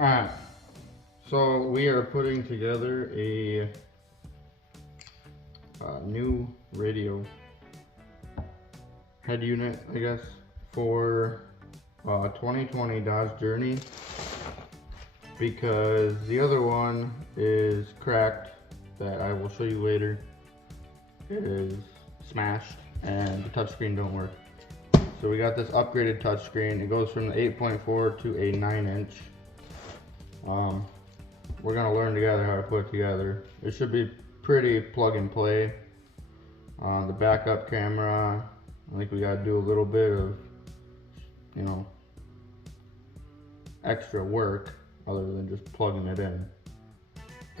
Alright, so we are putting together a new radio head unit, I guess, for 2020 Dodge Journey, because the other one is cracked that I will show you later. It is smashed and the touchscreen don't work. So we got this upgraded touchscreen. It goes from the 8.4 to a 9-inch. We're gonna learn together how to put it together. It should be pretty plug and play. The backup camera, I think we gotta do a little bit of, extra work other than just plugging it in.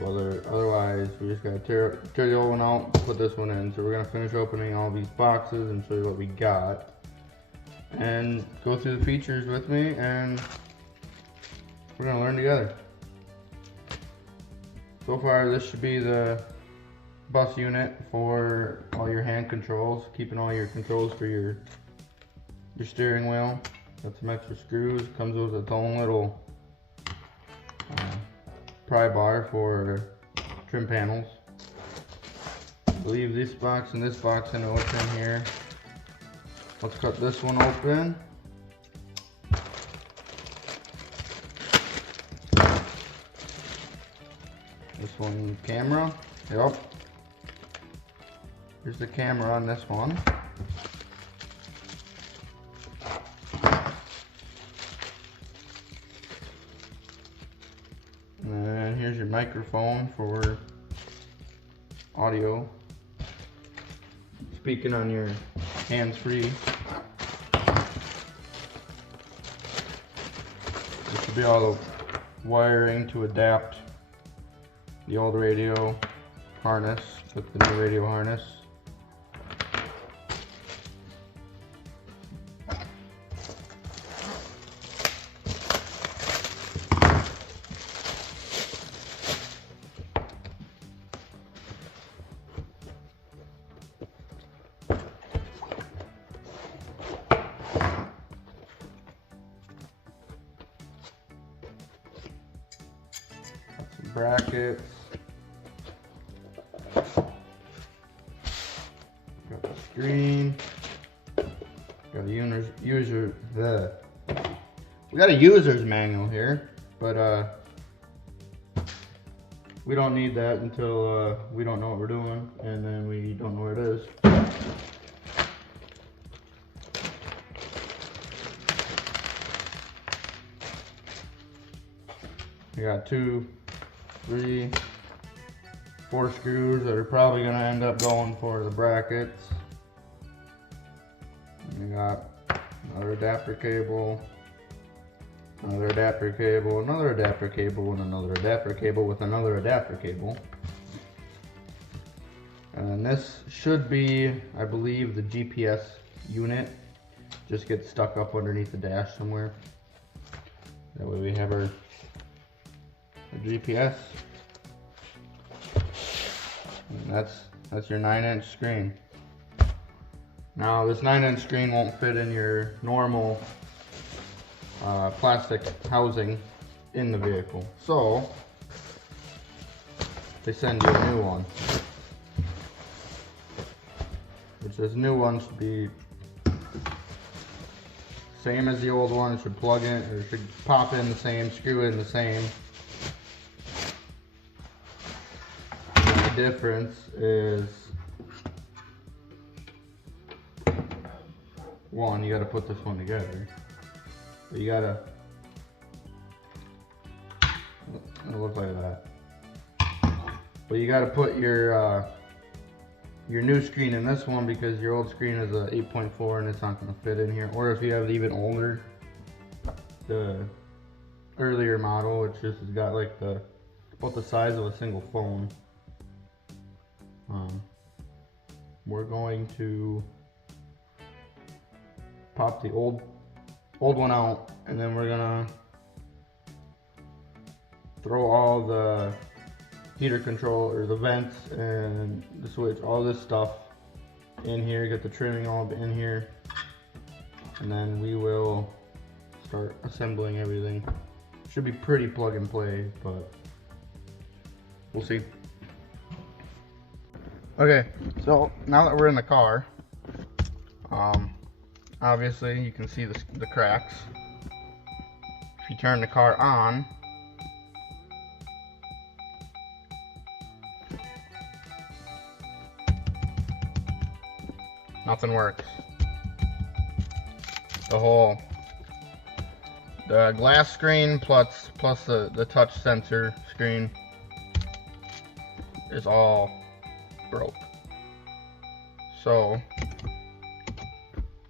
Otherwise, we just gotta tear the old one out, put this one in. So we're gonna finish opening all these boxes and show you what we got, and go through the features with me, and we're gonna learn together. So far, this should be the bus unit for all your hand controls, keeping all your controls for your steering wheel. Got some extra screws. Comes with its own little pry bar for trim panels. I believe this box and this box, I know what's in here. Let's cut this one open. This one, camera. Yep. Here's the camera on this one. And here's your microphone for audio. Speaking on your hands-free. This should be all the wiring to adapt the old radio harness with the new radio harness. Some brackets. Got the screen. Got a we got a user's manual here, but we don't need that until we don't know what we're doing, and then we don't know where it is. We got 2, 3, 4 screws that are probably going to end up going for the brackets. We got another adapter cable, another adapter cable, another adapter cable, and another adapter cable with another adapter cable. And this should be, I believe, the GPS unit. Just gets stuck up underneath the dash somewhere. That way we have our GPS. And that's your 9-inch screen. Now this 9-inch screen won't fit in your normal plastic housing in the vehicle, so they send you a new one. Which this new one should be same as the old one. It should plug in, or should pop in the same, screw in the same. The difference is, one, you got to put this one together. But you gotta, it'll look like that. But you gotta put your new screen in this one, because your old screen is a 8.4 and it's not gonna fit in here. Or if you have the even older, the earlier model, which just has got like about the size of a single phone. We're going to pop the old one out, and then we're gonna throw all the heater control, or the vents and the switch, all this stuff in here, get the trimming all in here, and then we will start assembling everything Should be pretty plug and play, but we'll see. Okay, so now that we're in the car, obviously you can see the cracks. If you turn the car on, nothing works. The glass screen plus the touch sensor screen is all broke. So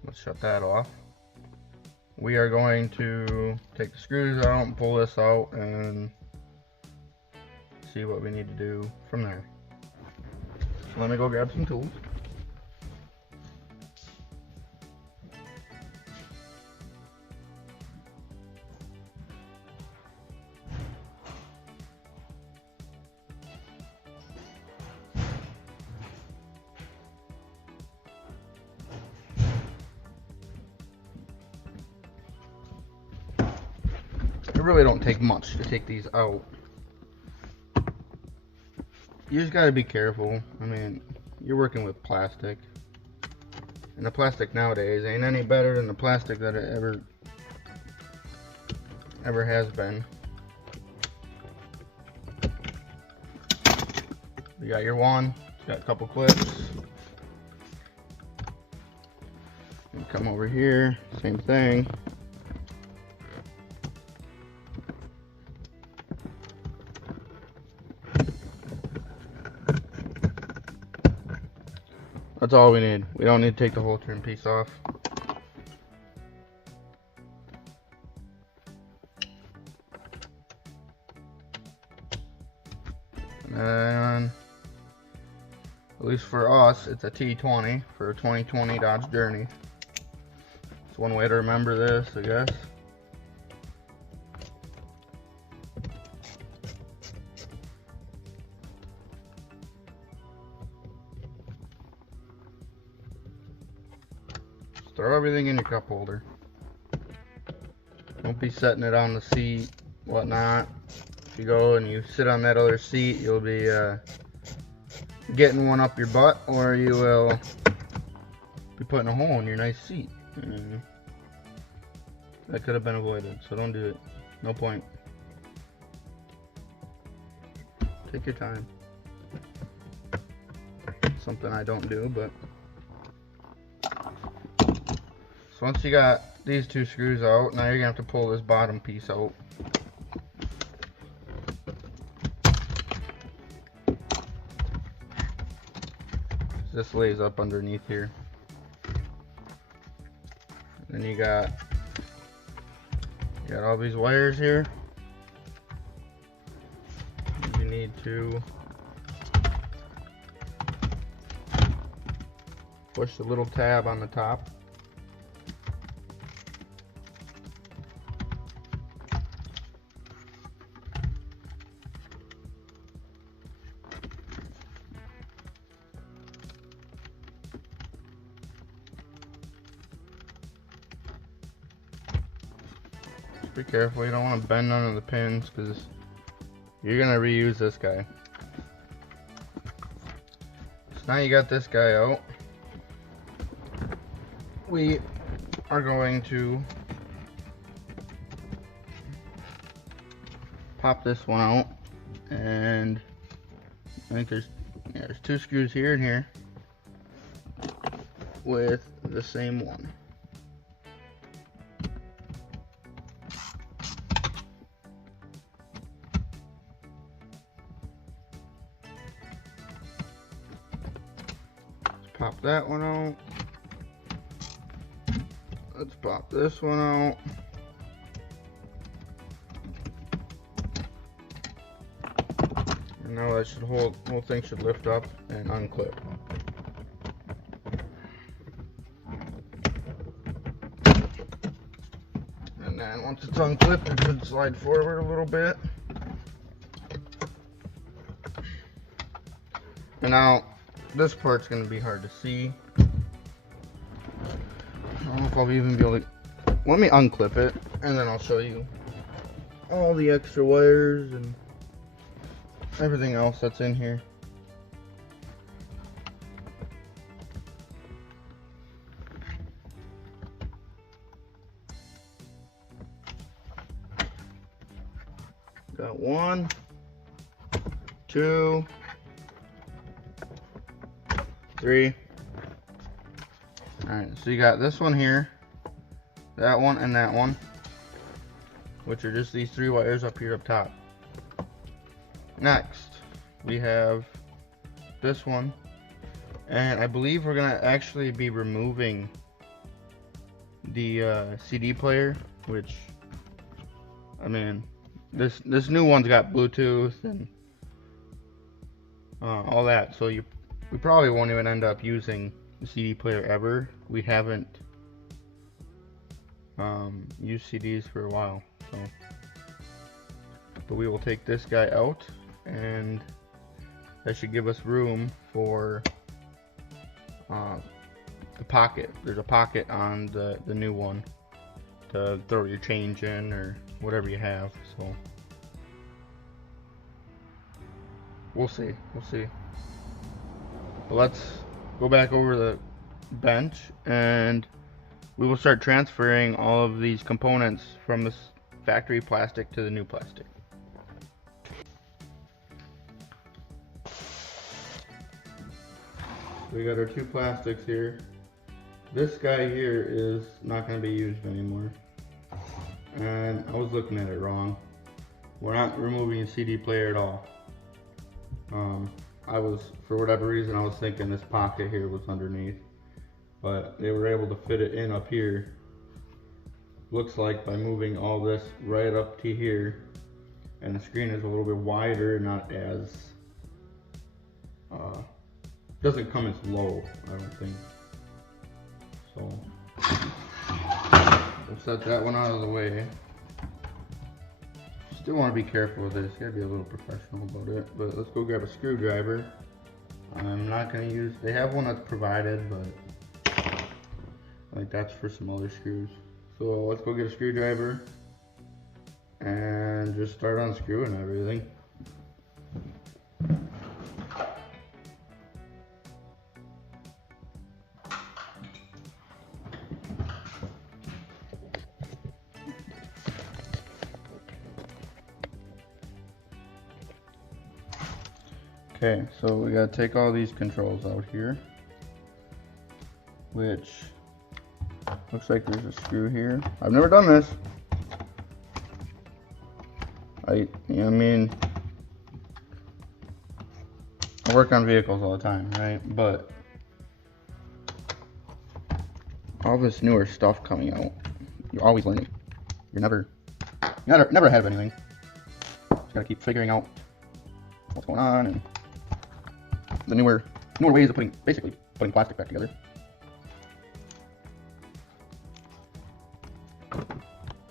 let's shut that off. We are going to take the screws out and pull this out and see what we need to do from there. So let me go grab some tools. It really don't take much to take these out. You just gotta be careful. I mean, you're working with plastic, and the plastic nowadays ain't any better than the plastic that it ever has been. You got your one, it's got a couple clips. You come over here, same thing. That's all we need. We don't need to take the whole trim piece off. And at least for us, it's a T20 for a 2020 Dodge Journey. It's one way to remember this, I guess. Throw everything in your cup holder. Don't be setting it on the seat, whatnot. If you go and you sit on that other seat, you'll be getting one up your butt, or you will be putting a hole in your nice seat. That could have been avoided, so don't do it. No point. Take your time. Something I don't do, but... So once you got these two screws out, now you're gonna have to pull this bottom piece out. This lays up underneath here. Then you got all these wires here. You need to push the little tab on the top. Be careful, you don't want to bend none of the pins because you're going to reuse this guy. So now you got this guy out. We are going to pop this one out, and I think there's two screws here and here with the same one. Pop that one out. Let's pop this one out. And now that whole thing should lift up and unclip. And then once it's unclipped, it should slide forward a little bit. And now this part's going to be hard to see. I don't know if I'll even be able to... Let me unclip it, and then I'll show you all the extra wires and everything else that's in here. Got 1, 2, 3. Alright, so you got this one here, that one, and that one, which are just these 3 wires up here up top. Next, we have this one, and I believe we're gonna actually be removing the CD player, which, I mean, this new one's got Bluetooth and all that, so we probably won't even end up using the CD player ever. We haven't used CDs for a while, so. But we will take this guy out, and that should give us room for the pocket. There's a pocket on the new one to throw your change in or whatever you have, so we'll see. But let's go back over the bench, and we will start transferring all of these components from this factory plastic to the new plastic. We got our 2 plastics here. This guy here is not going to be used anymore, and I was looking at it wrong. We're not removing a CD player at all. For whatever reason, I was thinking this pocket here was underneath, but they were able to fit it in up here. Looks like by moving all this right up to here, and the screen is a little bit wider, not as doesn't come as low, I don't think. So we'll set that one out of the way. Still want to be careful with this. You gotta be a little professional about it. But let's go grab a screwdriver. I'm not gonna use. They have one that's provided, but like that's for some other screws. So let's go get a screwdriver and just start unscrewing everything. Okay, so we gotta take all these controls out here, which looks like there's a screw here. I've never done this. I work on vehicles all the time, right? But all this newer stuff coming out, you're always learning. You're never ahead of anything. Just gotta keep figuring out what's going on and the newer ways of basically putting plastic back together.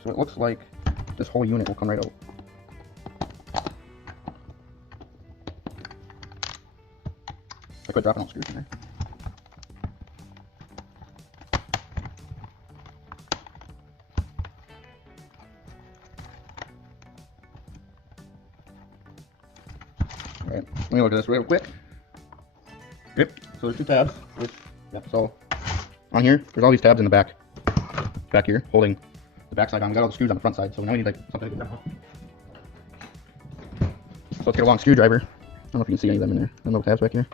So it looks like this whole unit will come right out. I quit dropping all screws in there. Alright, let me look at this real quick. Yep, so there's 2 tabs, so on here, there's all these tabs in the back here, holding the back side on. We got all the screws on the front side, so now we need like something to get that off. So let's get a long screwdriver. I don't know if you can see any of them in there. I don't know what tabs back here.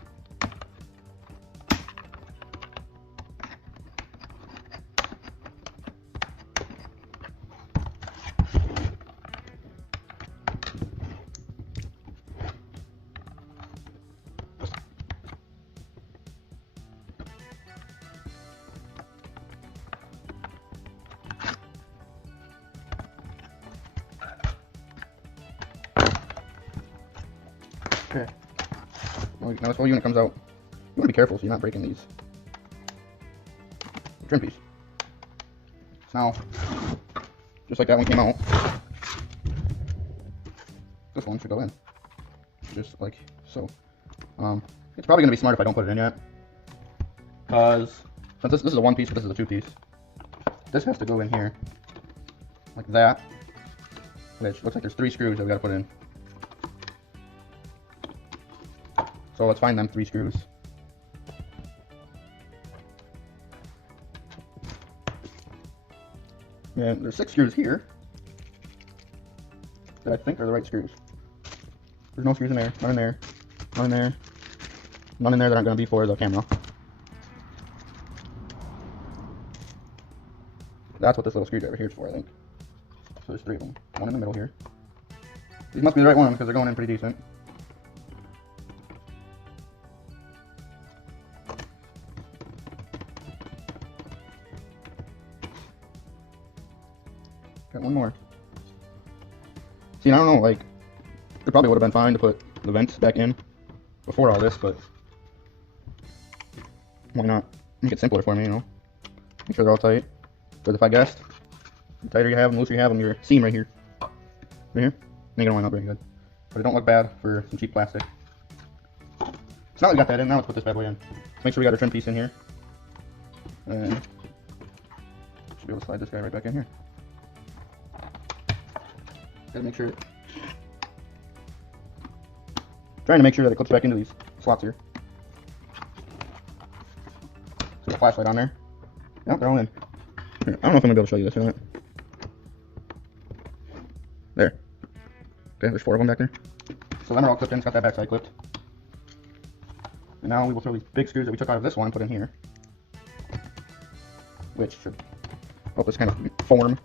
Okay. Now this whole unit comes out. You want to be careful so you're not breaking these. Trim piece. So now, just like that one came out, this one should go in. Just like so. It's probably going to be smart if I don't put it in yet. Because, since this is a 1 piece, but this is a 2 piece, this has to go in here. Like that. which looks like there's 3 screws that we gotta put in. So let's find them 3 screws. And there's 6 screws here that I think are the right screws. There's no screws in there, none in there, none in there, none in there that aren't gonna be for the camera. That's what this little screwdriver here is for, I think. So there's 3 of them. One in the middle here. These must be the right ones because they're going in pretty decent. Got one more. See, I don't know, like, it probably would have been fine to put the vents back in before all this, but why not make it simpler for me, you know? Make sure they're all tight. Because if I guessed, the tighter you have them, the looser you have them, your seam right here, ain't gonna line up very good. But it don't look bad for some cheap plastic. So now we got that in, now let's put this bad boy in. Make sure we got a trim piece in here. And should be able to slide this guy right back in here. Gotta make sure trying to make sure that it clips back into these slots here. So the flashlight on there. Yep, they're all in. Here, I don't know if I'm gonna be able to show you this or not. There. Okay, there's 4 of them back there. So them are all clipped in, it's got that backside clipped. And now we will throw these big screws that we took out of this one and put in here. Which should help this kind of form.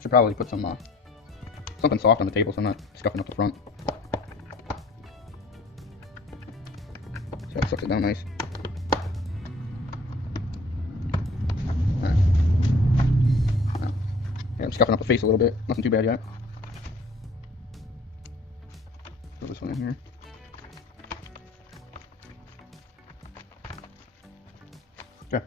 Should probably put some something soft on the table so I'm not scuffing up the front. So that sucks it down nice. Alright. Yeah, I'm scuffing up the face a little bit. Nothing too bad yet. Throw this one in here. Okay.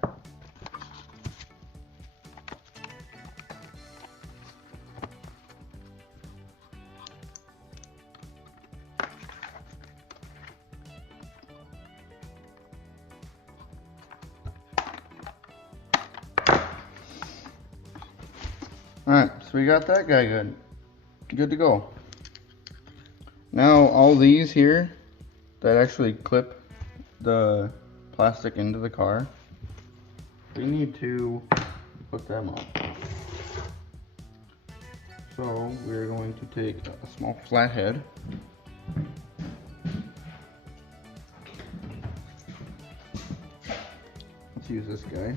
Alright, so we got that guy good to go. Now all these here that actually clip the plastic into the car, we need to put them on. So we're going to take a small flathead. Let's use this guy.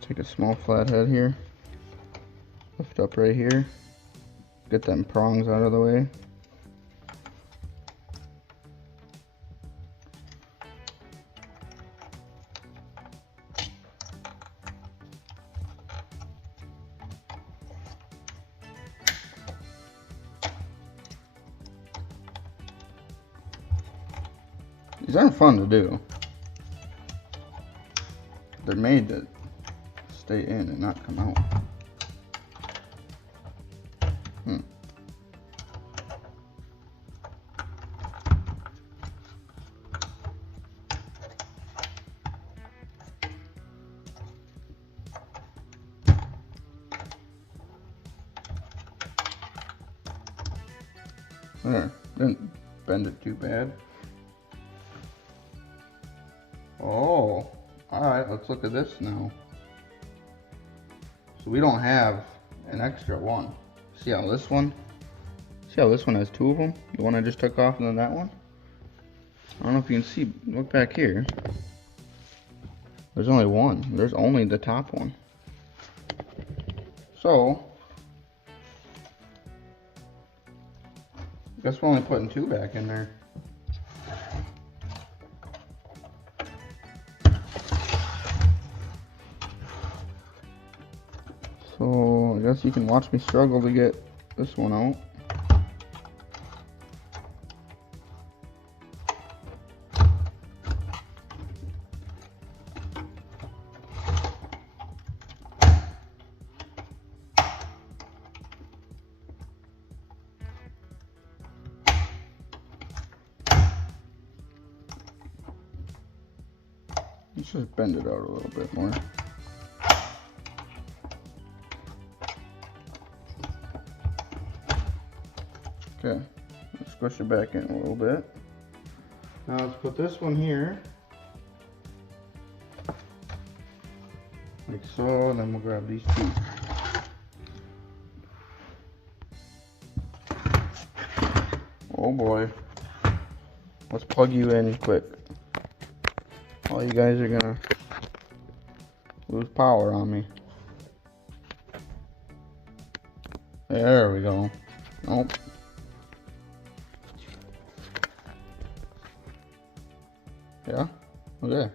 Take a small flathead here, lift up right here, get them prongs out of the way. These aren't fun to do. They're made to stay in and not come out. There, didn't bend it too bad. Oh, alright, let's look at this now. So we don't have an extra one. See how this one has 2 of them? The one I just took off and then that one? I don't know if you can see, look back here. There's only one. There's only the top one. So, I guess we're only putting 2 back in there. So, I guess you can watch me struggle to get this one out. Let's just bend it out a little bit more. Okay, let's squish it back in a little bit. Now let's put this one here, like so, and then we'll grab these two. Oh boy, let's plug you in quick. All you guys are gonna lose power on me. There we go. Nope. Yeah? Okay.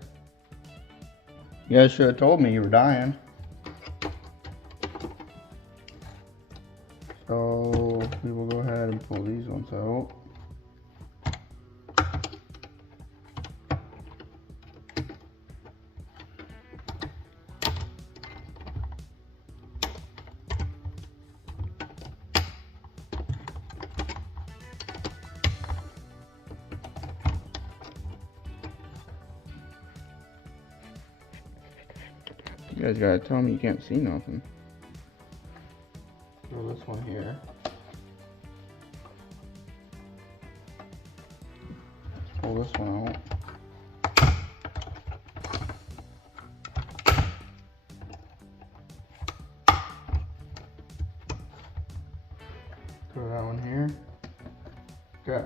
You guys should have told me you were dying. So we will go ahead and pull these ones out. You guys gotta tell me you can't see nothing. Throw this one here. Pull this one out. Throw that one here. Okay.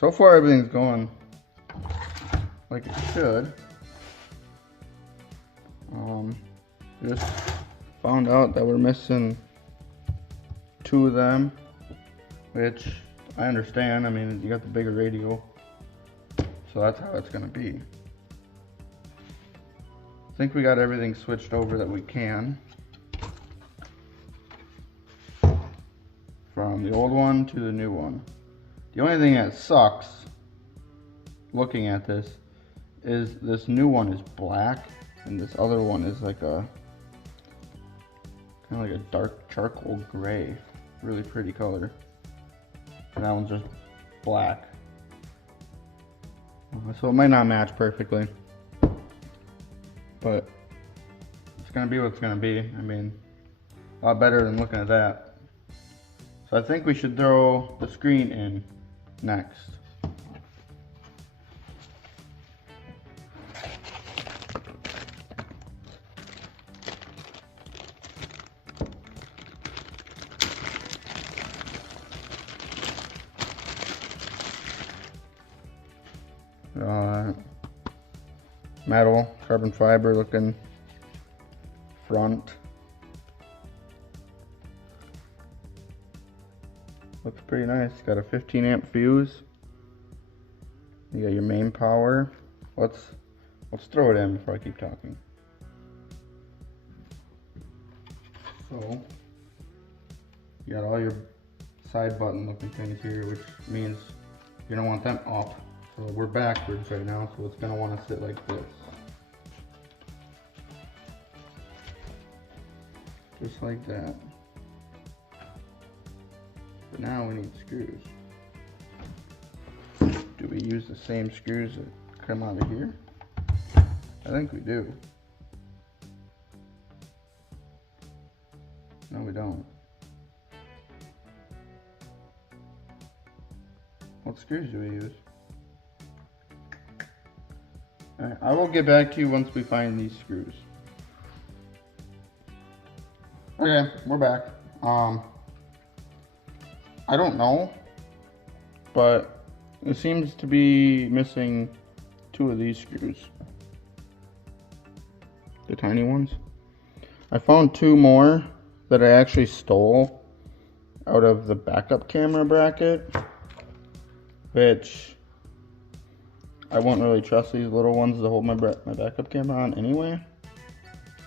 So far everything's going like it should. Just found out that we're missing 2 of them, which I understand. I mean, you got the bigger radio, so that's how it's gonna be. I think we got everything switched over that we can, from the old one to the new one. The only thing that sucks looking at this is this new one is black and this other one is like a kind of like a dark charcoal gray. Really pretty color. And that one's just black. So it might not match perfectly, but it's gonna be what it's gonna be. I mean, a lot better than looking at that. So I think we should throw the screen in next. Metal, carbon fiber looking front. Looks pretty nice. Got a 15 amp fuse. You got your main power. Let's throw it in before I keep talking. So you got all your side button looking things here, which means you don't want them up. So we're backwards right now, so it's gonna want to sit like this. Just like that. But now we need screws. Do we use the same screws that come out of here? I think we do. No, we don't. What screws do we use? Alright, I will get back to you once we find these screws. Okay, we're back. I don't know, but it seems to be missing 2 of these screws. The tiny ones. I found 2 more that I actually stole out of the backup camera bracket, which I won't really trust these little ones to hold my backup camera on anyway.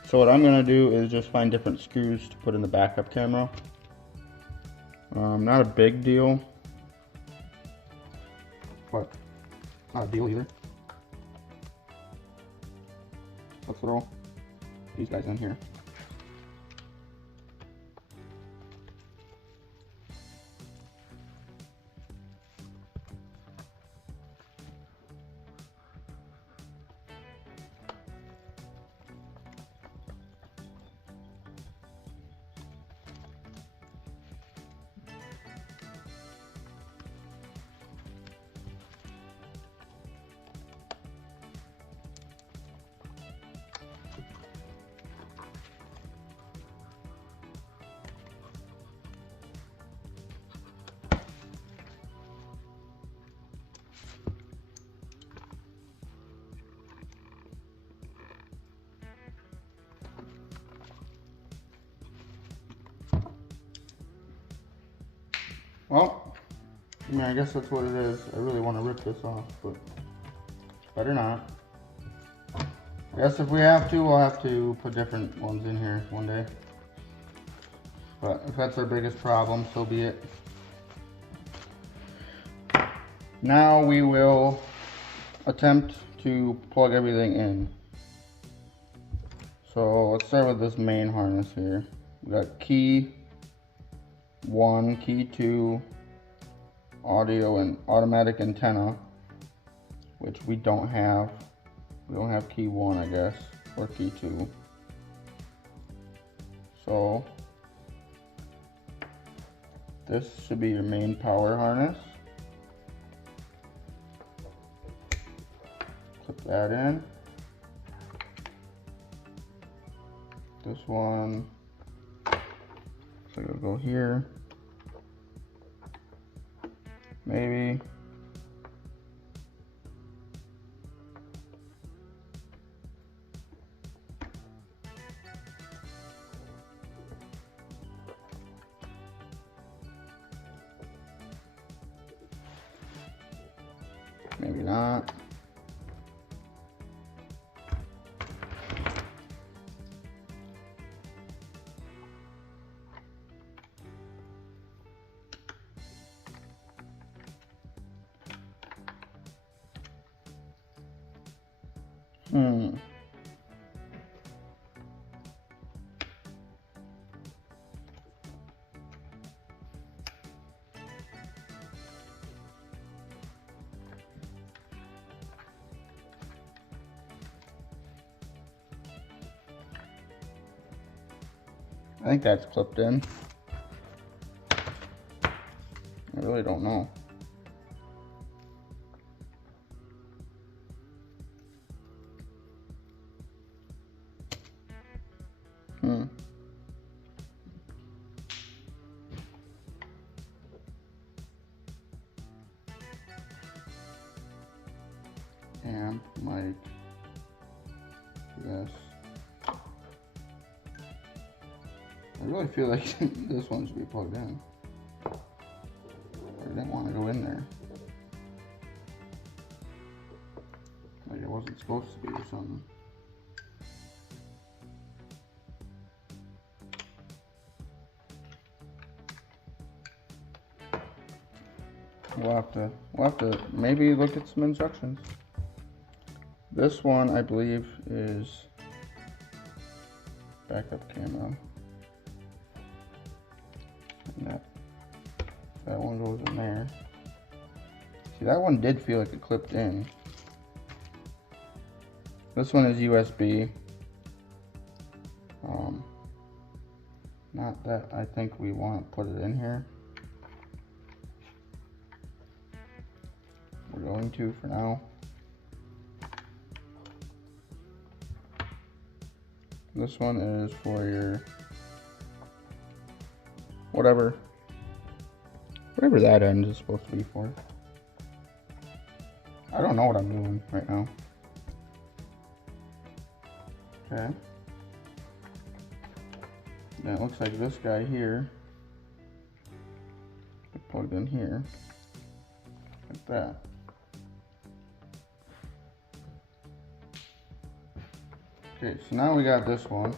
So what I'm gonna do is just find different screws to put in the backup camera. Not a big deal, but not a deal either. Let's throw these guys in here. Well, I mean, I guess that's what it is. I really want to rip this off, but better not. I guess if we have to, we'll have to put different ones in here one day. But if that's our biggest problem, so be it. Now we will attempt to plug everything in. So let's start with this main harness here. We got key 1, key 2, audio and automatic antenna, which we don't have. We don't have key 1, I guess, or key 2. So this should be your main power harness. Clip that in. This one, so it'll go here. Maybe. Maybe not. I think that's clipped in. I really don't know. Amp, mic, yes. I really feel like this one should be plugged in. I didn't want to go in there. Like it wasn't supposed to be or something. We'll have to maybe look at some instructions. This one I believe is backup camera. And that one goes in there. See, that one did feel like it clipped in. This one is USB. Not that I think we want to put it in here. We're going to for now. This one is for your whatever that end is supposed to be for. I don't know what I'm doing right now. Okay. Then it looks like this guy here is plugged in here, like that. Okay, so now we got this one.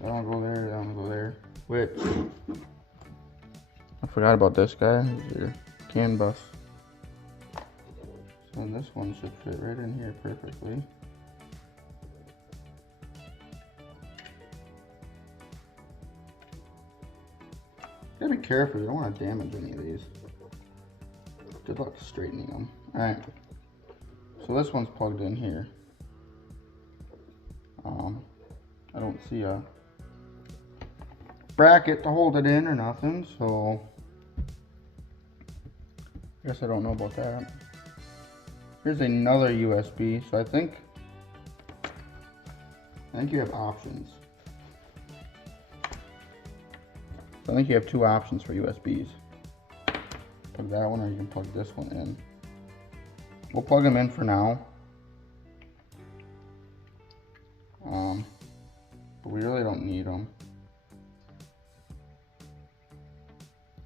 That one go there, that one go there. Which, I forgot about this guy. This is your CAN bus. So then this one should fit right in here perfectly. Gotta be careful, you don't want to damage any of these. Good luck straightening them. Alright, so this one's plugged in here. I don't see a bracket to hold it in or nothing, so I guess I don't know about that. Here's another USB, so I think you have options. So I think you have two options for USBs. Plug that one, or you can plug this one in. We'll plug them in for now. But we really don't need them.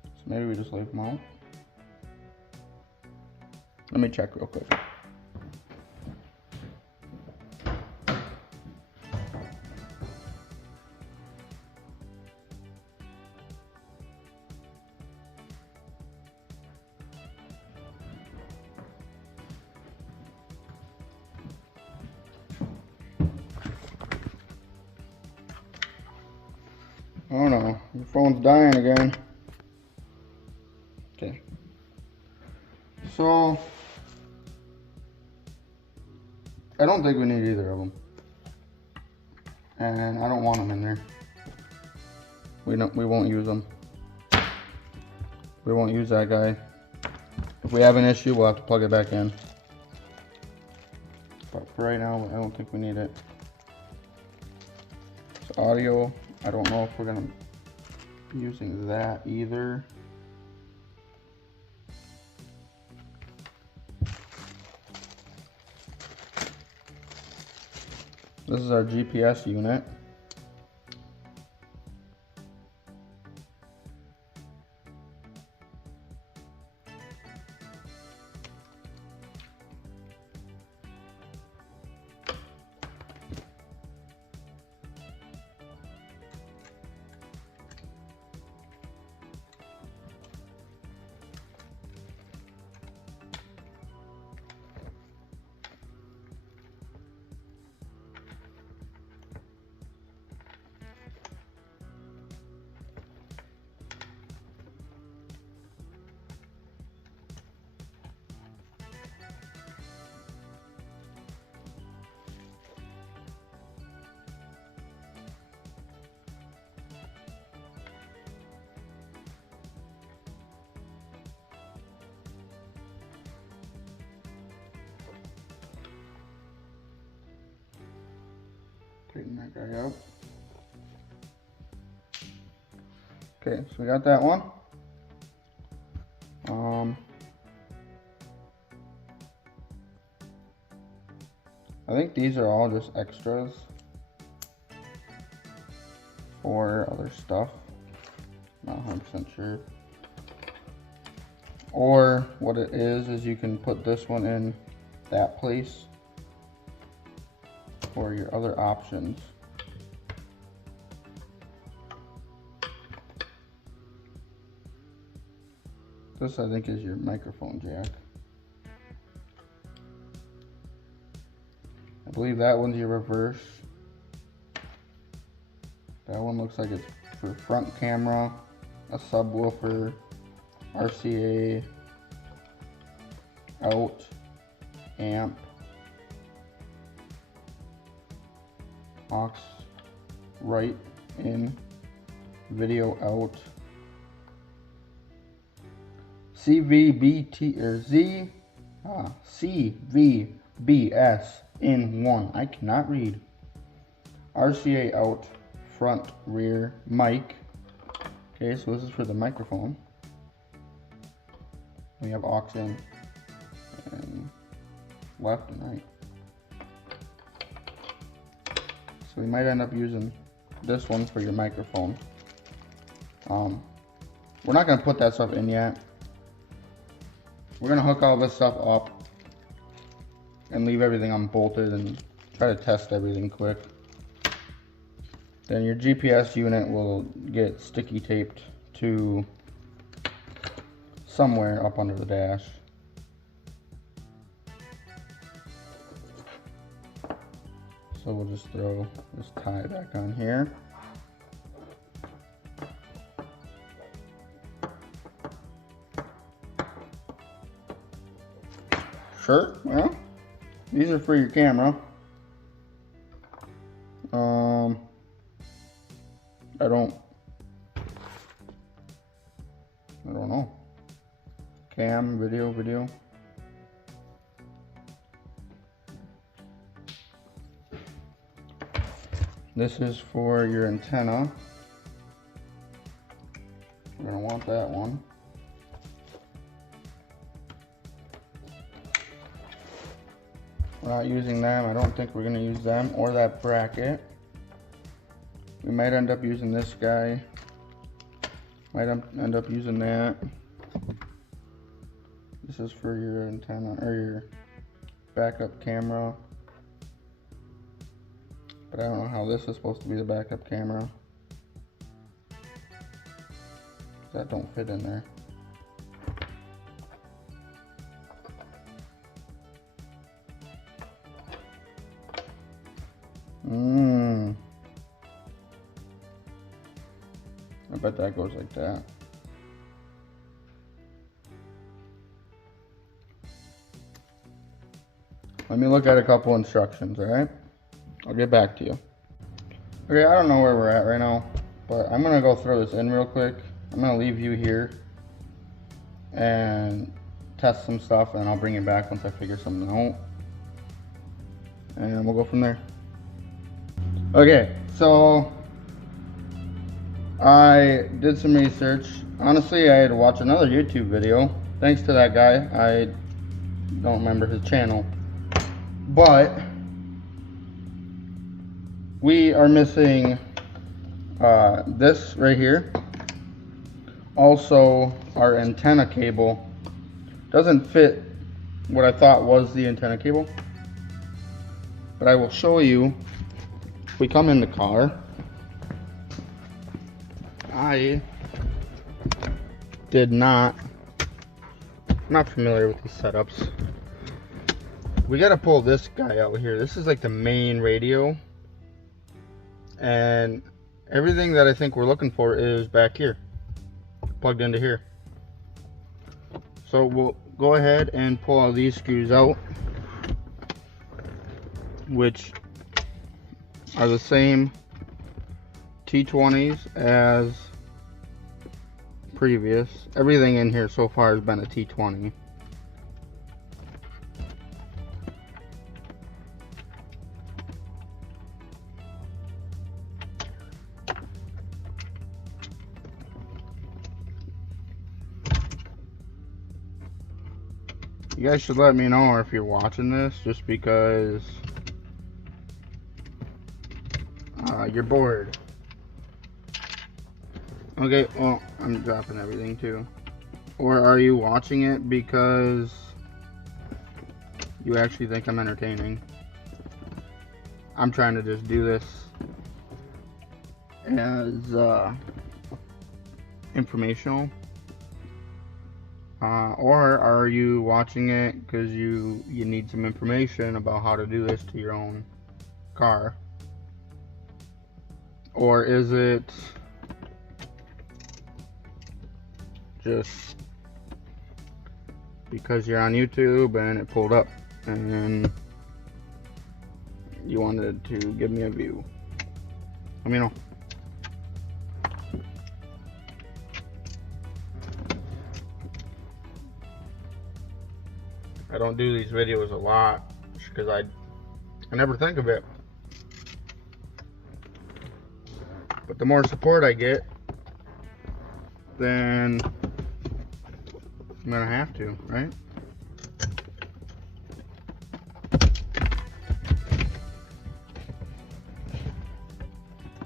So maybe we just leave them out. Let me check real quick. Oh no, your phone's dying again. Okay. So, I don't think we need either of them. And I don't want them in there. We won't use them. We won't use that guy. If we have an issue, we'll have to plug it back in. But for right now, I don't think we need it. So audio, I don't know if we're gonna be using that either. This is our GPS unit. Tighten that guy up. Okay, so we got that one. I think these are all just extras for other stuff. Not 100% sure. Or what it is you can put this one in that place for your other options. This I think is your microphone jack. I believe that one's your reverse. That one looks like it's for front camera, a subwoofer, RCA, out, amp, aux right in, video out, CVBT or CVBS in 1. I cannot read. RCA out, front, rear, mic. Okay, so this is for the microphone. We have aux in and left and right. So we might end up using this one for your microphone. We're not going to put that stuff in yet. We're going to hook all this stuff up and leave everything unbolted and try to test everything quick. Then your GPS unit will get sticky taped to somewhere up under the dash. So we'll just throw this tie back on here. Sure, well, these are for your camera. I don't know. Cam, video. This is for your antenna. We're gonna want that one. We're not using them. I don't think we're gonna use them or that bracket. We might end up using this guy Might end up using that. This is for your antenna or your backup camera. But I don't know how this is supposed to be the backup camera. That don't fit in there. I bet that goes like that. Let me look at a couple instructions, alright? I'll get back to you. Okay, I don't know where we're at right now, but I'm gonna go throw this in real quick. I'm gonna leave you here and test some stuff, and I'll bring it back once I figure something out. And we'll go from there. Okay, so I did some research. Honestly, I had to watch another YouTube video. Thanks to that guy. I don't remember his channel. But we are missing this right here. Also, our antenna cable doesn't fit what I thought was the antenna cable. But I will show you. If we come in the car, I'm not familiar with these setups. We got to pull this guy out here. This is like the main radio, and everything that I think we're looking for is back here, plugged into here. So we'll go ahead and pull all these screws out, which are the same T20s as previous. Everything in here so far has been a T20. You guys should let me know if you're watching this, just because you're bored. Okay, well, I'm dropping everything too. Or are you watching it because you actually think I'm entertaining? I'm trying to just do this as informational. Or are you watching it because you need some information about how to do this to your own car? Or is it just because you're on YouTube and it pulled up and you wanted to give me a view? Let me know. I don't do these videos a lot because I never think of it. But the more support I get, then I'm gonna have to, right?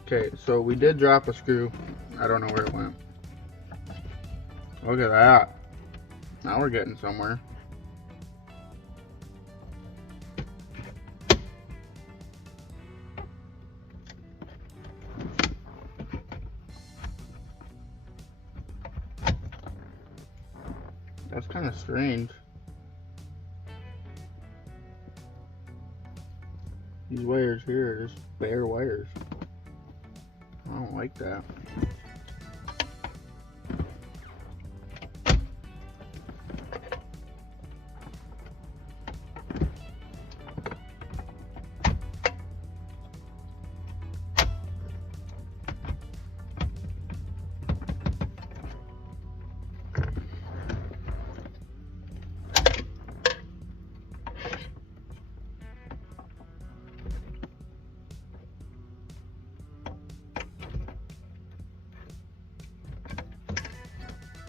Okay, so we did drop a screw. I don't know where it went. Look at that. Now we're getting somewhere. That's kind of strange. These wires here are just bare wires. I don't like that.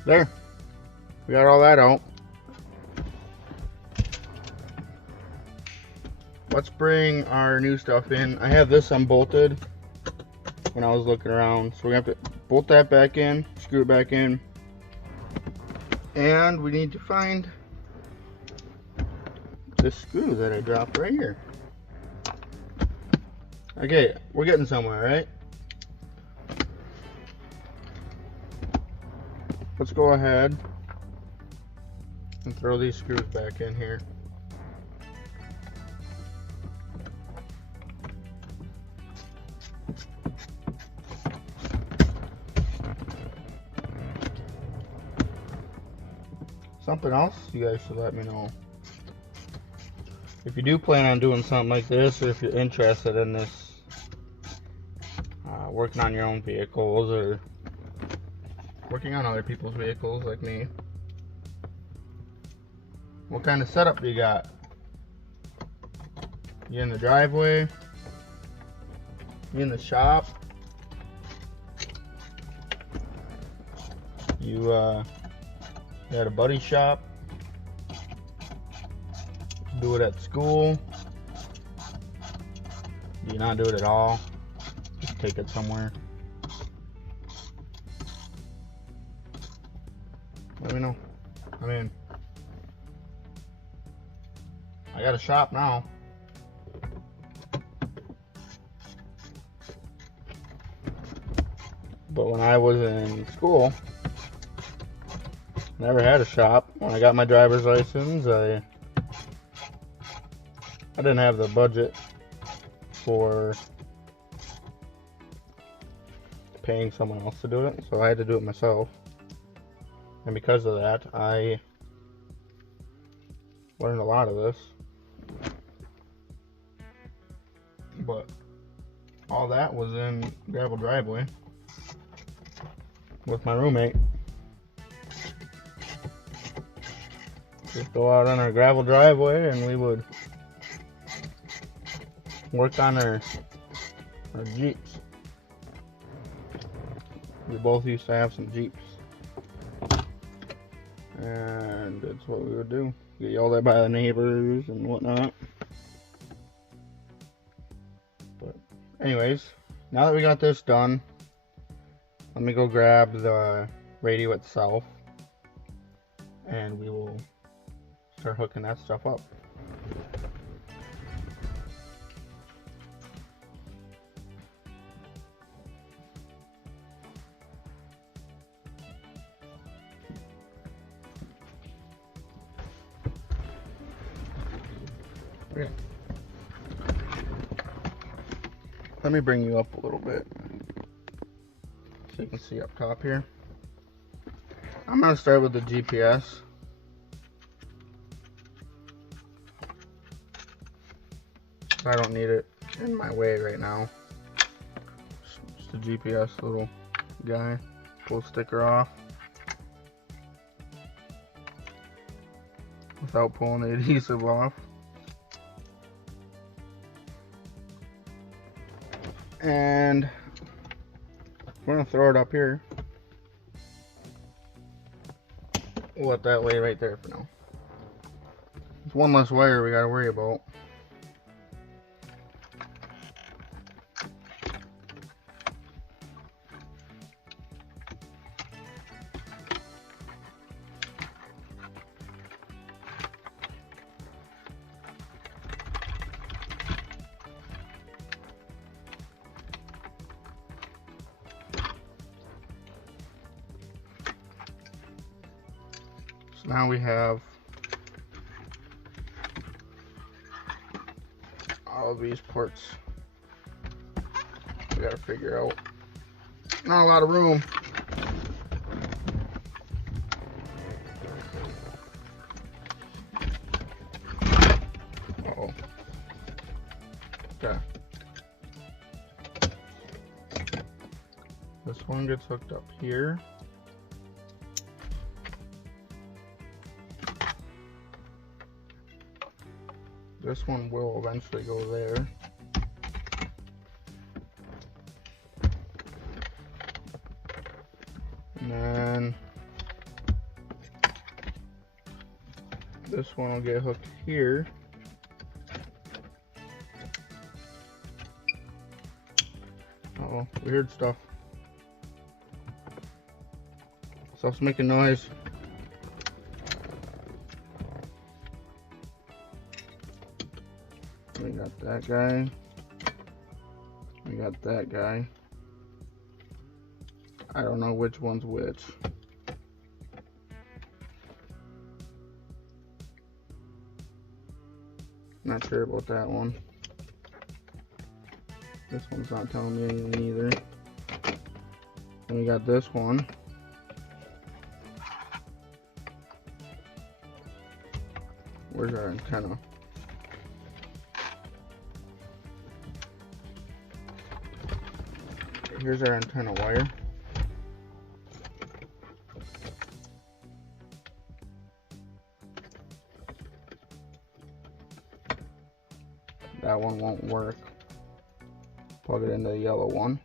There, we got all that out. Let's bring our new stuff in. I have this unbolted when I was looking around, so we have to bolt that back in, screw screw it back in. And we need to find this screw that I dropped right here. Okay, we're getting somewhere, right? Let's go ahead and throw these screws back in here. Something else you guys should let me know. If you do plan on doing something like this, or if you're interested in this, working on your own vehicles or working on other people's vehicles like me, what kind of setup do you got? You in the driveway? You in the shop? You at a buddy shop? Do it at school? Do you not do it at all? Just take it somewhere. Let me know. I mean, I got a shop now. But when I was in school, never had a shop. When I got my driver's license, I didn't have the budget for paying someone else to do it, so I had to do it myself. And because of that, I learned a lot of this. But all that was in gravel driveway with my roommate. Just go out on our gravel driveway and we would work on our Jeeps. We both used to have some Jeeps. And that's what we would do. Get yelled at by the neighbors and whatnot. But anyways, now that we got this done, let me go grab the radio itself and we will start hooking that stuff up. Okay. Let me bring you up a little bit so you can see up top here. I'm going to start with the GPS. I don't need it in my way right now. Just a GPS little guy. Pull the sticker off without pulling the adhesive off. And we're gonna throw it up here. We'll let that lay right there for now. It's one less wire we gotta worry about. So now we have all of these parts we gotta figure out. Not a lot of room. Uh-oh. Okay. This one gets hooked up here. This one will eventually go there. And then this one will get hooked here. Uh-oh, weird stuff. Stuff's making noise. We got that guy. We got that guy. I don't know which one's which. Not sure about that one. This one's not telling me anything either. And we got this one. Where's our antenna? Here's our antenna wire. That one won't work. Plug it into the yellow one.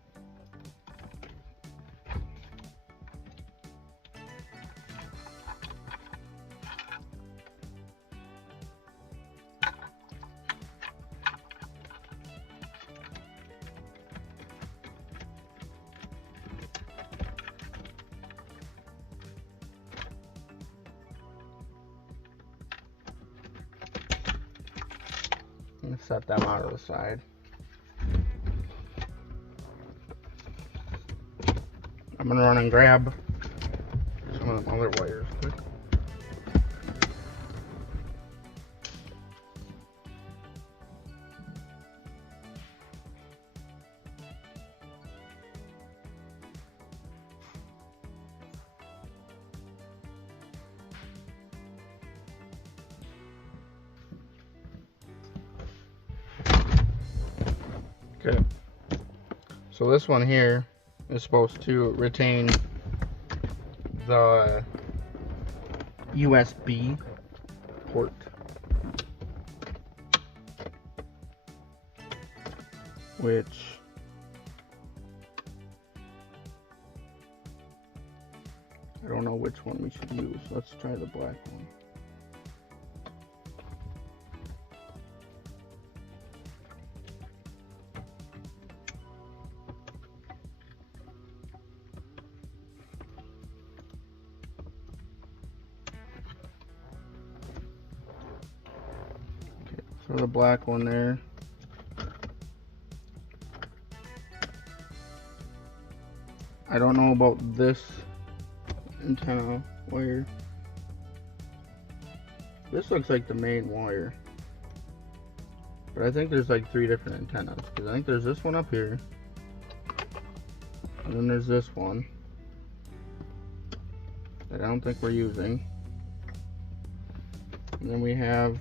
I'm gonna set them out of the side. I'm gonna run and grab some of them other wires quick. Okay, so this one here is supposed to retain the USB port. Which I don't know which one we should use. Let's try the black one. So the black one there. I don't know about this antenna wire. This looks like the main wire. But I think there's like 3 different antennas. Because I think there's this one up here. And then there's this one that I don't think we're using. And then we have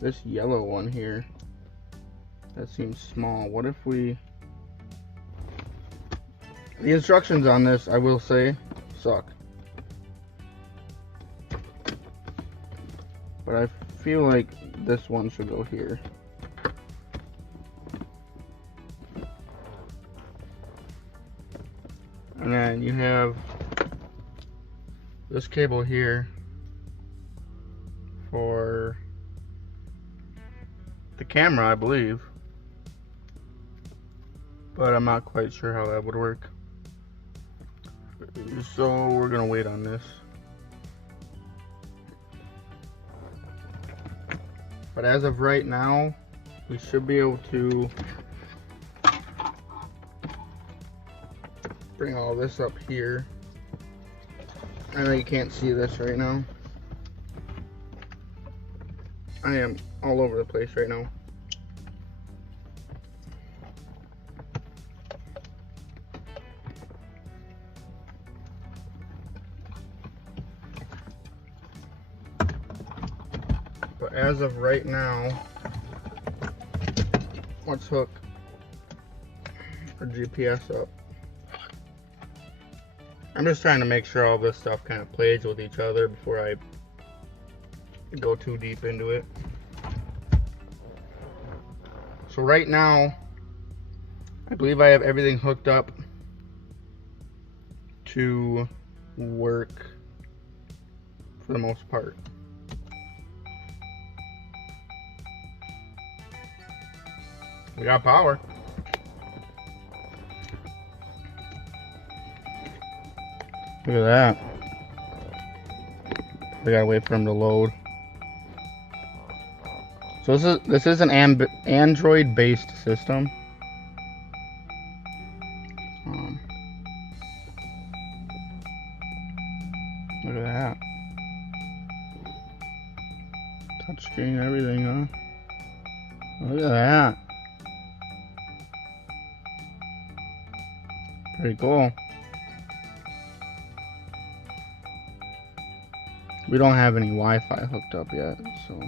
this yellow one here. That seems small. What if we... The instructions on this, I will say, suck. But I feel like this one should go here. And then you have this cable here for the camera, I believe, but I'm not quite sure how that would work. So we're gonna wait on this. But as of right now, we should be able to bring all this up here. I know you can't see this right now. I am all over the place right now. But as of right now, let's hook our GPS up. I'm just trying to make sure all this stuff kind of plays with each other before I go too deep into it. So right now, I believe I have everything hooked up to work for the most part. We got power. Look at that. We gotta wait for him to load. So this is an Android-based system. Look at that. Touchscreen, everything, huh? Look at that. Pretty cool. We don't have any Wi-Fi hooked up yet, so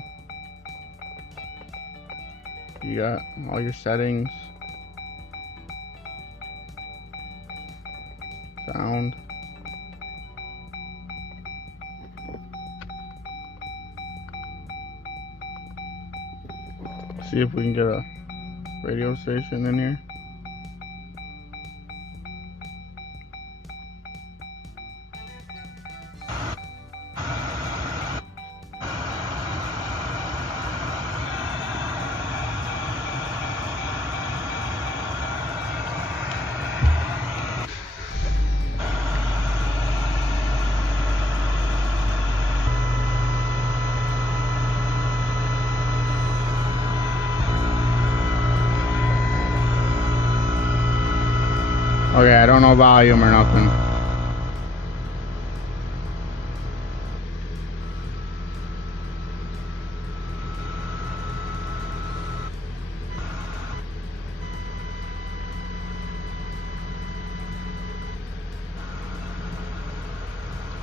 you got all your settings, sound. See if we can get a radio station in here. Okay, I don't know volume or nothing.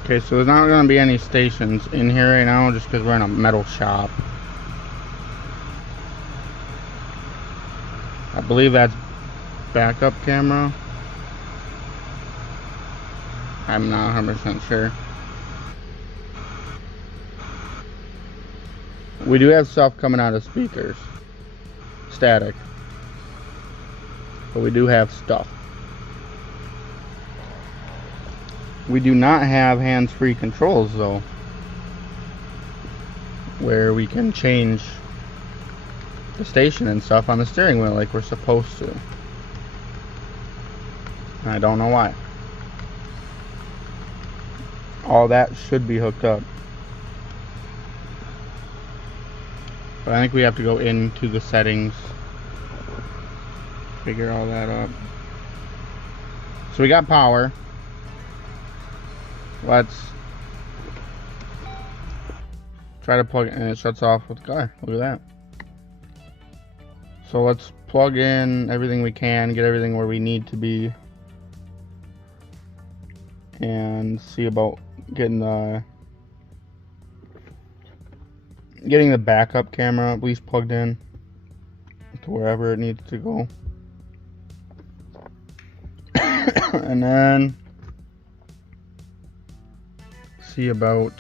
Okay, so there's not going to be any stations in here right now just because we're in a metal shop. I believe that's backup camera. I'm not 100% sure. We do have stuff coming out of speakers. Static. But we do have stuff. We do not have hands-free controls though, where we can change the station and stuff on the steering wheel like we're supposed to. I don't know why. All that should be hooked up. But I think we have to go into the settings, figure all that out. So we got power. Let's try to plug it, and it shuts off with the car. Look at that. So let's plug in everything we can, get everything where we need to be, and see about getting the backup camera at least plugged in to wherever it needs to go. And then see about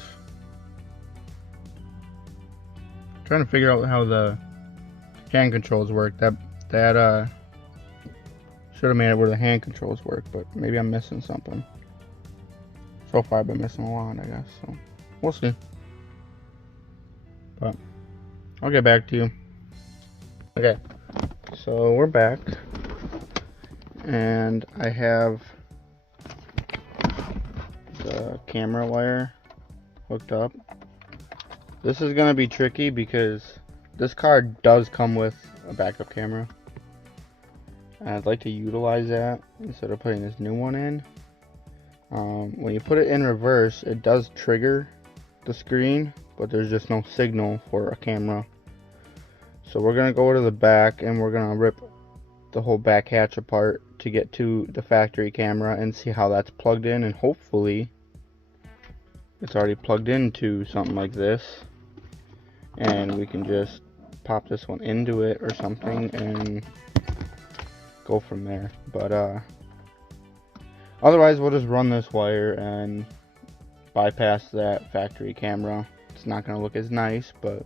trying to figure out how the hand controls work. That should have made it where the hand controls work, but maybe I'm missing something. So far I've been missing a lot, I guess, so we'll see. But I'll get back to you. Okay, so we're back, and I have the camera wire hooked up. This is gonna be tricky because this car does come with a backup camera, and I'd like to utilize that instead of putting this new one in. When you put it in reverse, it does trigger the screen, but there's just no signal for a camera. So we're gonna go to the back and we're gonna rip the whole back hatch apart to get to the factory camera and see how that's plugged in, and hopefully it's already plugged into something like this and we can just pop this one into it or something and go from there. But otherwise we'll just run this wire and bypass that factory camera. It's not gonna look as nice, but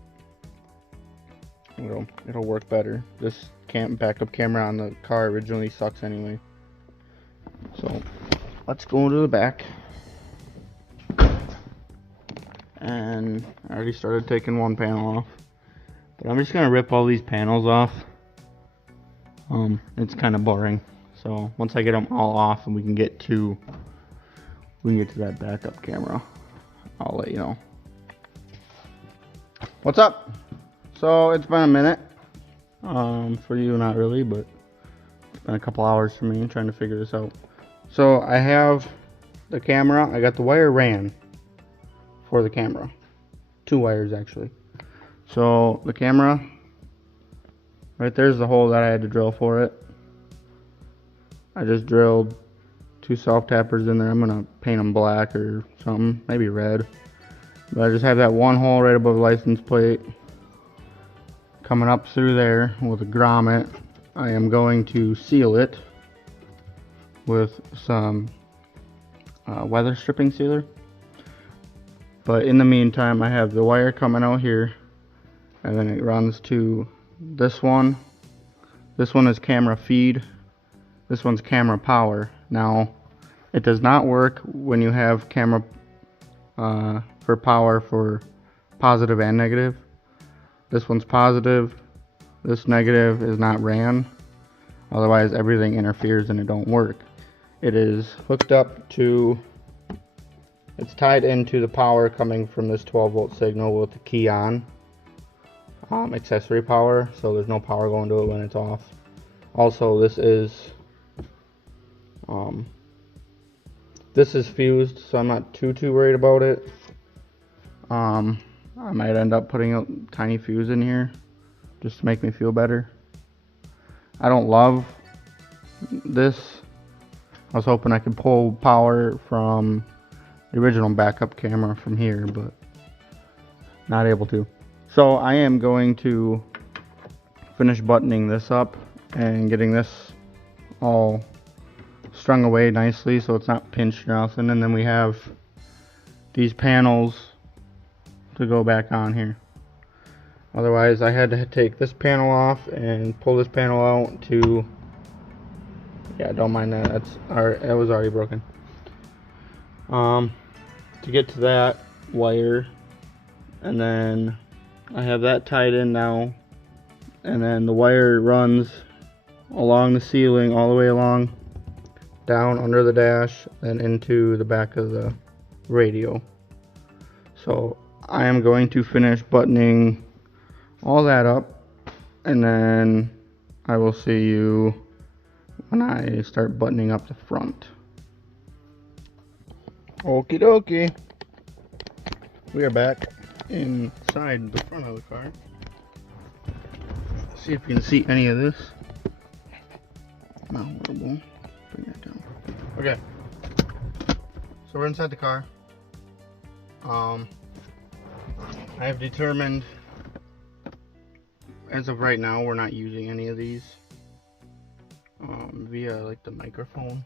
it'll work better. This backup camera on the car originally sucks anyway. So let's go to the back. And I already started taking one panel off, but I'm just gonna rip all these panels off. It's kind of boring. So once I get them all off and we can get to we can get to that backup camera, I'll let you know. What's up? So it's been a minute. For you, not really, but it's been a couple hours for me trying to figure this out. So I have the camera. I got the wire ran for the camera. 2 wires actually. So the camera, right there's the hole that I had to drill for it. I just drilled 2 self-tappers in there. I'm gonna paint them black or something, maybe red. But I just have that one hole right above the license plate coming up through there with a grommet. I am going to seal it with some weather stripping sealer. But in the meantime, I have the wire coming out here, and then it runs to this one. This one is camera feed. This one's camera power. Now, it does not work when you have camera for power for positive and negative. This one's positive. This negative is not ran. Otherwise, everything interferes and it don't work. It is hooked up to, it's tied into the power coming from this 12-volt signal with the key on. Accessory power, so there's no power going to it when it's off. Also, this is fused, so I'm not too worried about it. I might end up putting a tiny fuse in here just to make me feel better. I don't love this. I was hoping I could pull power from the original backup camera from here, but not able to. So I am going to finish buttoning this up and getting this all strung away nicely so it's not pinched or nothing. And then we have these panels to go back on here. Otherwise, I had to take this panel off and pull this panel out to, yeah, don't mind that. That was already broken. To get to that wire, and then I have that tied in now, and then the wire runs along the ceiling all the way along, down under the dash, and into the back of the radio. So I am going to finish buttoning all that up, and then I will see you when I start buttoning up the front. Okie dokie. We are back inside the front of the car. See if you can see any of this. Not horrible. Bring that down. Okay. So we're inside the car. I have determined, as of right now, we're not using any of these via like the microphone.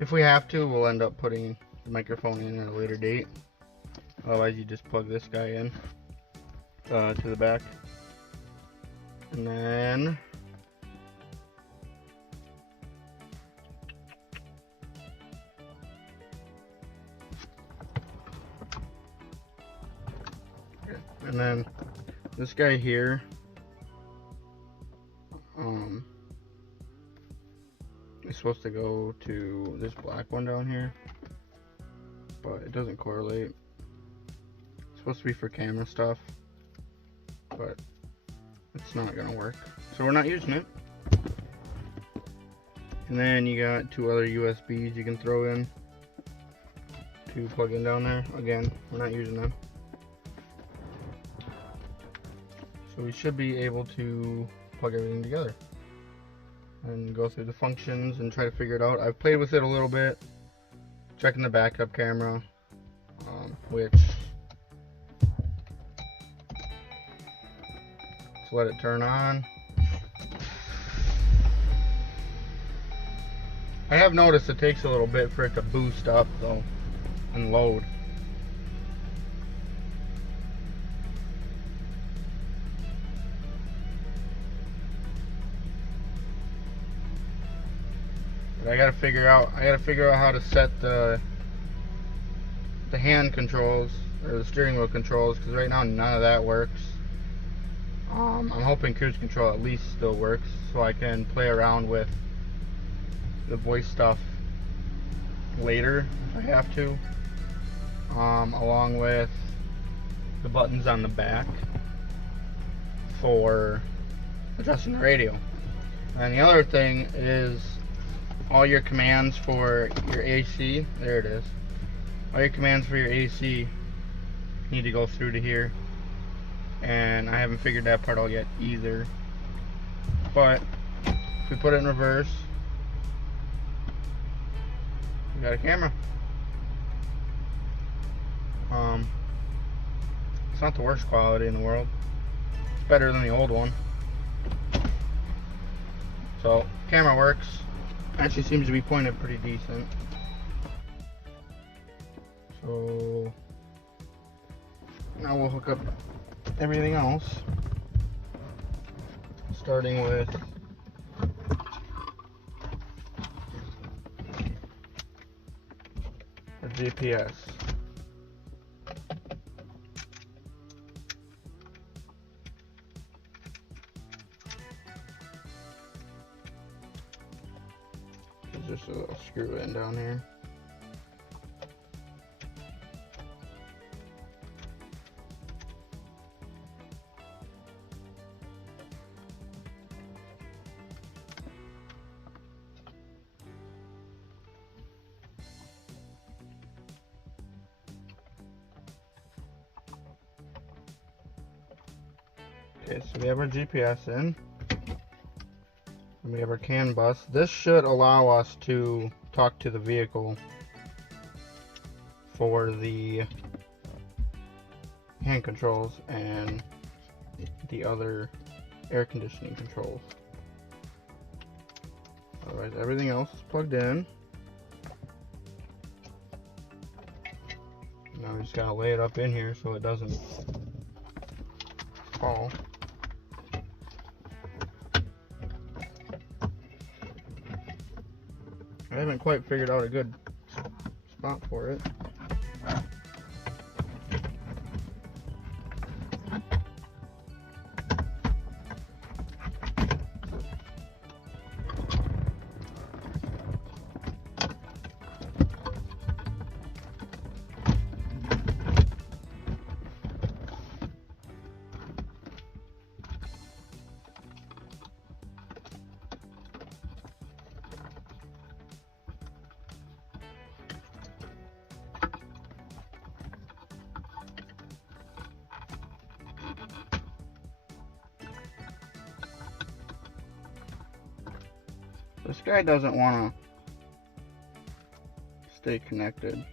If we have to, we'll end up putting the microphone in at a later date. Otherwise, you just plug this guy in to the back, and then this guy here, is supposed to go to this black one down here, but it doesn't correlate. It's supposed to be for camera stuff, but it's not gonna work, so we're not using it. And then you got 2 other USBs you can throw in to plug in down there. Again, we're not using them. So we should be able to plug everything together and go through the functions and try to figure it out. I've played with it a little bit, checking the backup camera, which, let's let it turn on. I have noticed it takes a little bit for it to boost up though and load. I gotta figure out how to set the hand controls or the steering wheel controls, because right now none of that works. I'm hoping cruise control at least still works, so I can play around with the voice stuff later if I have to, along with the buttons on the back for adjusting the radio. And the other thing is all your commands for your AC. There it is. All your commands for your AC need to go through to here, and I haven't figured that part out yet either. But if we put it in reverse, we got a camera. It's not the worst quality in the world. It's better than the old one. So camera works. Actually seems to be pointed pretty decent. So now we'll hook up everything else, starting with the GPS. There's just a little screw in down here. Okay, so we have our GPS in, and we have our CAN bus. This should allow us to talk to the vehicle for the hand controls and the other air conditioning controls. Otherwise, everything else is plugged in. Now we just gotta lay it up in here so it doesn't fall. I haven't quite figured out a good spot for it. This guy doesn't want to stay connected.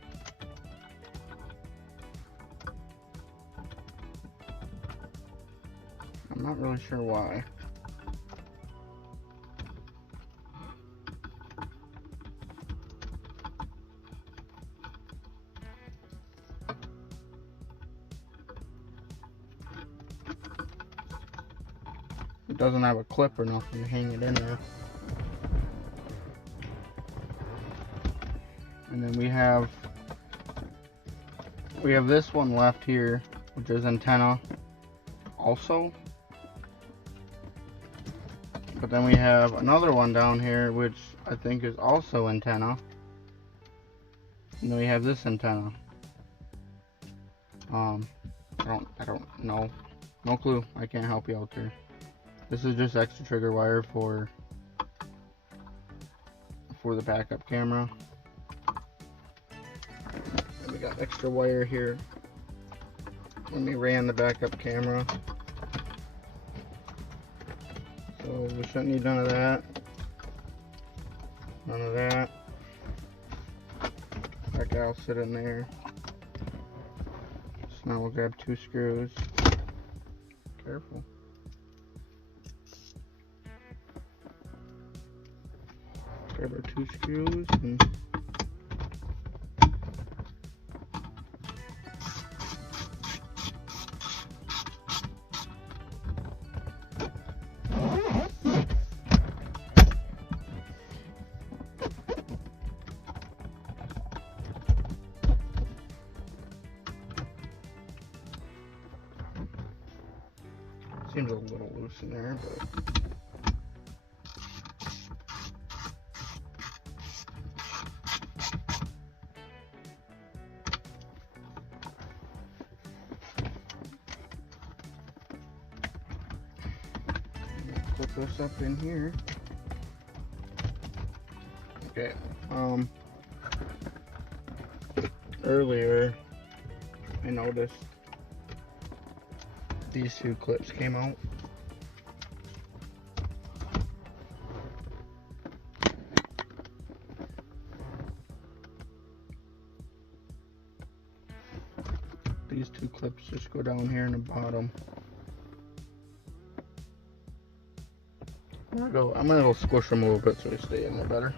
I'm not really sure why. It doesn't have a clip or nothing to hang it in there. And then we have this one left here, which is antenna also. But then we have another one down here, which I think is also antenna. And then we have this antenna. I don't know. No clue. I can't help you out there. This is just extra trigger wire for the backup camera. And we got extra wire here when we ran the backup camera. So we shouldn't need none of that. None of that. That guy will sit in there. So now we'll grab 2 screws. Careful. Grab our 2 screws and seems a little loose in there, but clip this up in here. Okay. Earlier I noticed these two clips came out. These two clips just go down here in the bottom. I'm gonna go squish them a little bit so they stay in there better.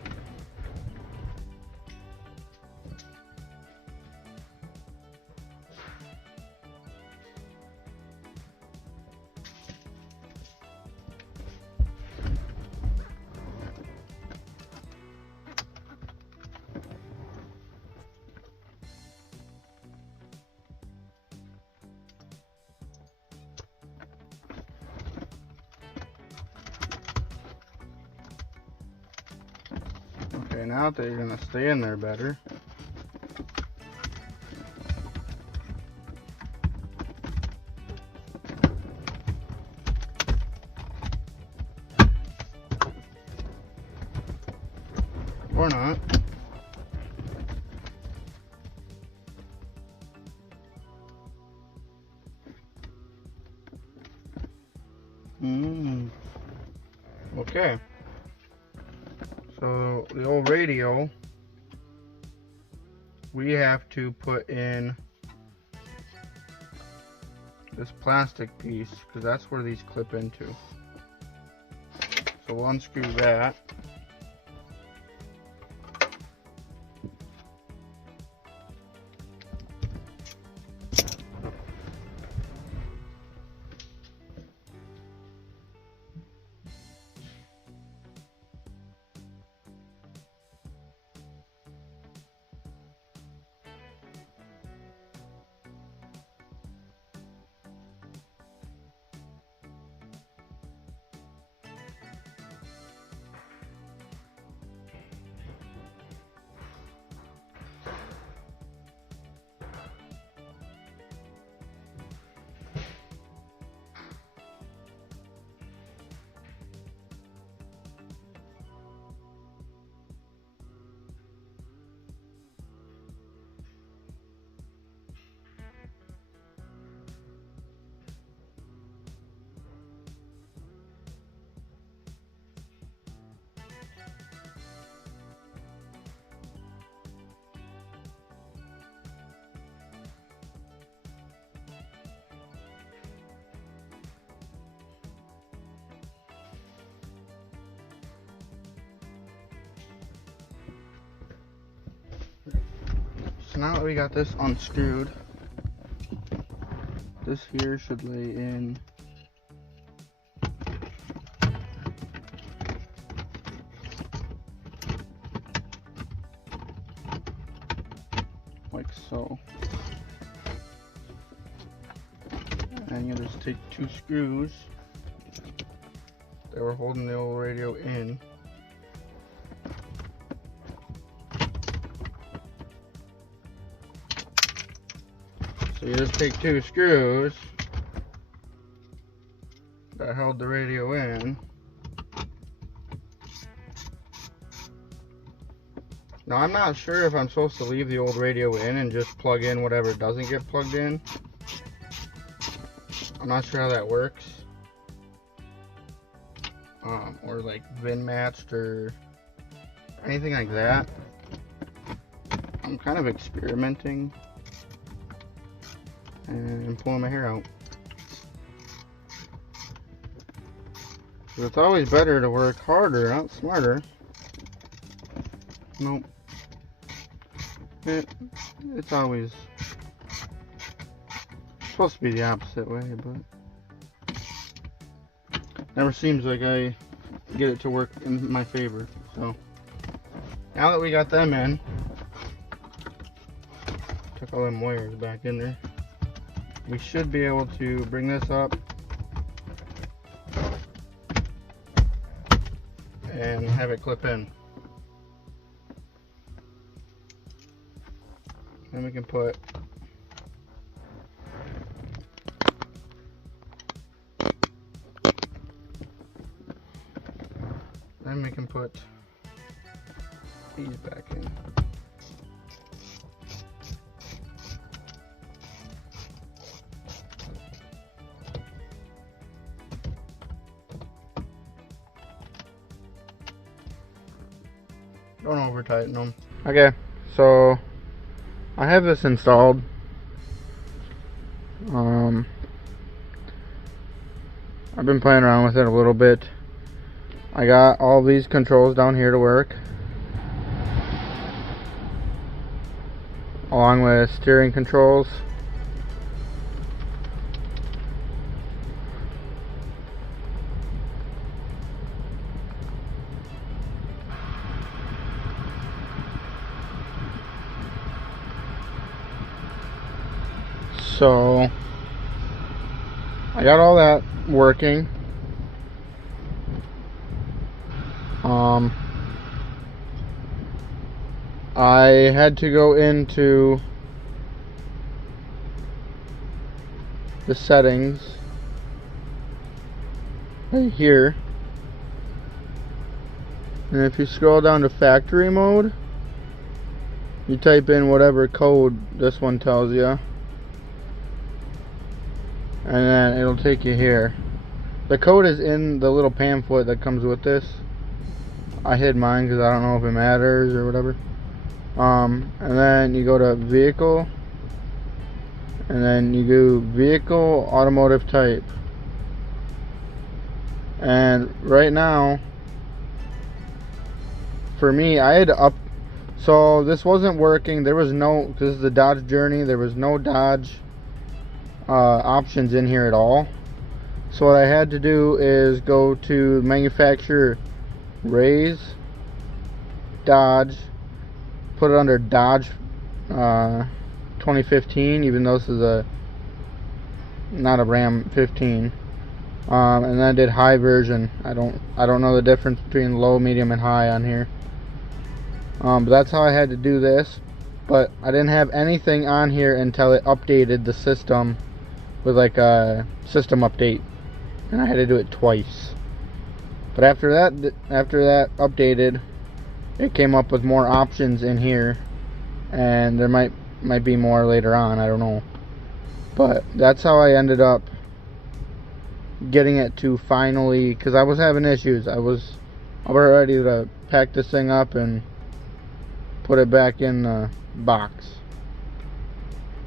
Okay, now they're gonna stay in there better. Or not. Okay. So the old radio, we have to put in this plastic piece because that's where these clip into. So we'll unscrew that. So now that we got this unscrewed, this here should lay in like so. And you just take two screws that were holding the old radio in. So you just take two screws that held the radio in. Now I'm not sure if I'm supposed to leave the old radio in and just plug in whatever doesn't get plugged in. I'm not sure how that works. Or like VIN matched or anything like that. I'm kind of experimenting and pulling my hair out. But it's always better to work harder, not smarter. Nope. It's always supposed to be the opposite way, but never seems like I get it to work in my favor. So now that we got them in, took all them wires back in there, we should be able to bring this up and have it clip in. Then we can put and put these back in. Don't over tighten them. Okay, so I have this installed. I've been playing around with it a little bit. I got all these controls down here to work, along with steering controls. So I got all that working. I had to go into the settings right here, and if you scroll down to factory mode, you type in whatever code this one tells you, and then it'll take you here. The code is in the little pamphlet that comes with this. I hid mine because I don't know if it matters or whatever. And then you go to vehicle, and then you do vehicle automotive type. And right now, for me, I had to up. So this wasn't working. There was no, this is the Dodge Journey, there was no Dodge options in here at all. So what I had to do is go to manufacturer, raise Dodge, put it under Dodge 2015, even though this is not a Ram 15, and then I did high version. I don't know the difference between low, medium, and high on here, but that's how I had to do this. But I didn't have anything on here until it updated the system with like a system update, and I had to do it twice. But after that updated, it came up with more options in here, and there might be more later on, I don't know. But that's how I ended up getting it to finally, because I was having issues. I was ready to pack this thing up and put it back in the box,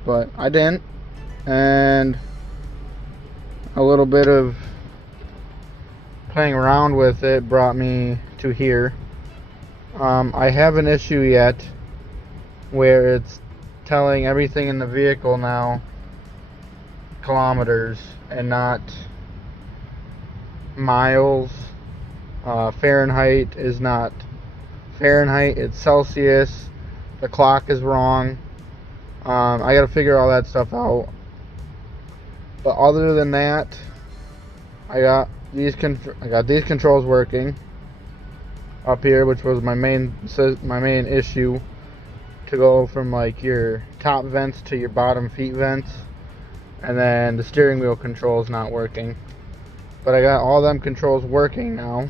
but I didn't, and a little bit of playing around with it brought me to here. I have an issue yet where it's telling everything in the vehicle now kilometers and not miles. Fahrenheit is not Fahrenheit, it's Celsius. The clock is wrong. I gotta figure all that stuff out. But other than that, I got these controls working up here, which was my main issue, to go from like your top vents to your bottom feet vents, and then the steering wheel control is not working. But I got all them controls working now,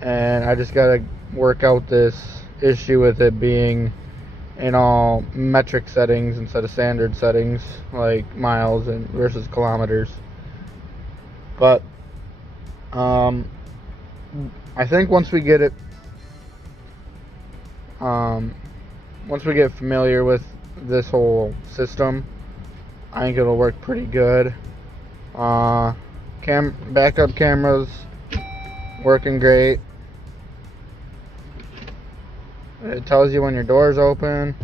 and I just gotta work out this issue with it being in all metric settings instead of standard settings like miles and versus kilometers. But I think once we get familiar with this whole system, I think it'll work pretty good. Backup cameras working great. It tells you when your door's open.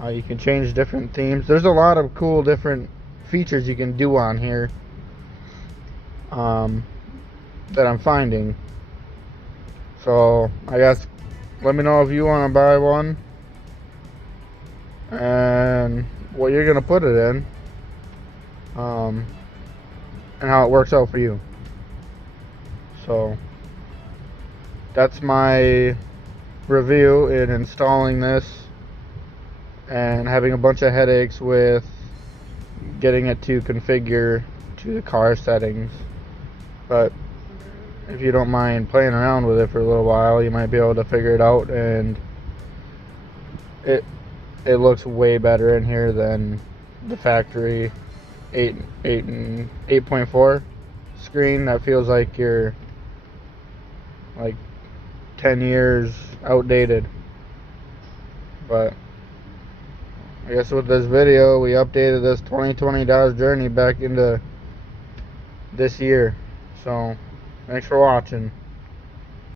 You can change different themes. There's a lot of cool different features you can do on here that I'm finding. So I guess let me know if you want to buy one and what you're gonna put it in, and how it works out for you. So that's my review in installing this and having a bunch of headaches with getting it to configure to the car settings. But if you don't mind playing around with it for a little while, you might be able to figure it out. And it looks way better in here than the factory 8.4 screen. That feels like you're like 10 years outdated. But I guess with this video, we updated this 2020 Dodge Journey back into this year. So thanks for watching.